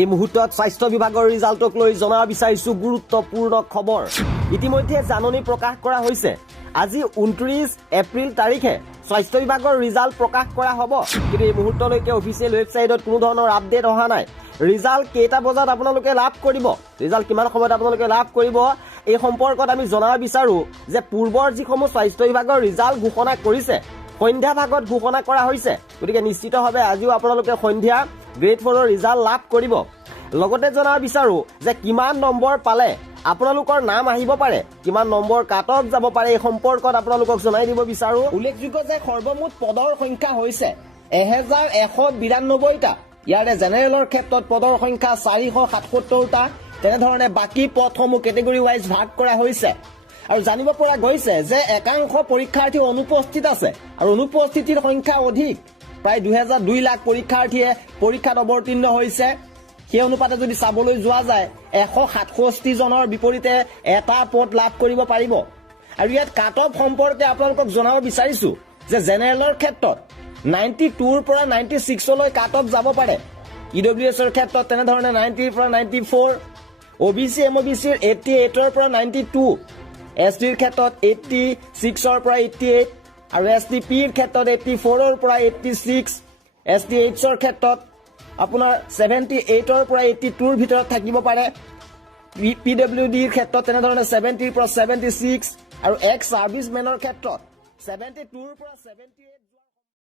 এই মুহূৰ্তত স্বাস্থ্য বিভাগৰ ৰিজাল্টক লৈ জনাব বিচাৰিছো গুৰুত্বপূৰ্ণ খবৰ ইতিমধ্যে জাননী প্ৰকাশ কৰা হৈছে আজি 29 এপ্ৰিল তাৰিখে স্বাস্থ্য বিভাগৰ ৰিজাল্ট প্ৰকাশ কৰা হ'ব কিন্তু এই মুহূৰ্তলৈকে অফিচিয়েল ৱেবছাইটত কোনো ধৰণৰ আপডেট অহা নাই ৰিজাল্ট কেইটা বজাত আপোনালোকে লাভ কৰিব ৰিজাল্ট কিমান সময়ত আপোনালোকে লাভ কৰিব এই সম্পৰ্কত আমি জনাব বিচাৰো যে পূৰ্বৰ যিসমূহ স্বাস্থ্য বিভাগৰ ৰিজাল্ট ঘোষণা কৰিছে সন্ধ্যা ভাগত ঘোষণা কৰা হৈছে গতিকে নিশ্চিতভাৱে আজিও আপোনালোকে সন্ধ্যা গ্ৰেড 4 ৰ ৰিজাল্ট লাভ কৰিব লগতে জনাব বিচাৰো যে কিমান নম্বৰ পালে আপোনালোকৰ নাম আহিব পাৰে কিমান নম্বৰ কাট অফ যাব পাৰে এই সম্পৰ্কত আপোনালোকক জনাই দিব বিচাৰো উল্লেখযোগ্য যে সৰ্বমুঠ পদৰ সংখ্যা হৈছে 1192টা ইয়াৰে জেনেৰেলৰ ক্ষেত্ৰত পদৰ সংখ্যা 477টা তেনেধৰণে বাকি পদসমূহ কেটেগৰী ৱাইজ ভাগ কৰা হৈছে আৰু জানিব পৰা গৈছে যে একাংশ পৰীক্ষাৰ্থী অনুপস্থিত আছে আৰু অনুপস্থিতিৰ সংখ্যা অধিক প্ৰায় 2 লাখ পৰীক্ষাৰ্থীয়ে পৰীক্ষাত অৱতীৰ্ণ হৈছে সেই অনুপাতে যদি চাবলৈ যোৱা যায় 167 জনৰ বিপৰীতে এটা পদ লাভ কৰিব পাৰিব আৰু ইয়াত কাট অফ সম্পৰ্কে আপোনালোকক জনাব বিচাৰিছো যে জেনেৰেলৰ ক্ষেত্ৰত 92 ৰ পৰা 96 লৈ কাট অফ যাব পাৰে ইডব্লিউএছ ৰ ক্ষেত্ৰত তেনেধৰণে 90 ৰ পৰা 94 ওবিসি এমওবিসি ৰ 88 ৰ পৰা 92 এছটি ৰ ক্ষেত্ৰত 86 ৰ পৰা 88 আৰু এছটিপি ৰ ক্ষেত্ৰত 84 ৰ পৰা 86 এছটিএইচ ৰ ক্ষেত্ৰত আপোনাৰ 78 ৰ পৰা 82 ৰ ভিতৰত থাকিব পাৰে পিডব্লিউডি ৰ ক্ষেত্ৰত তেনেধৰণে 70 ৰ পৰা 76 আৰু এক্স সাৰ্ভিসমেনৰ ক্ষেত্ৰত 72 ৰ পৰা 78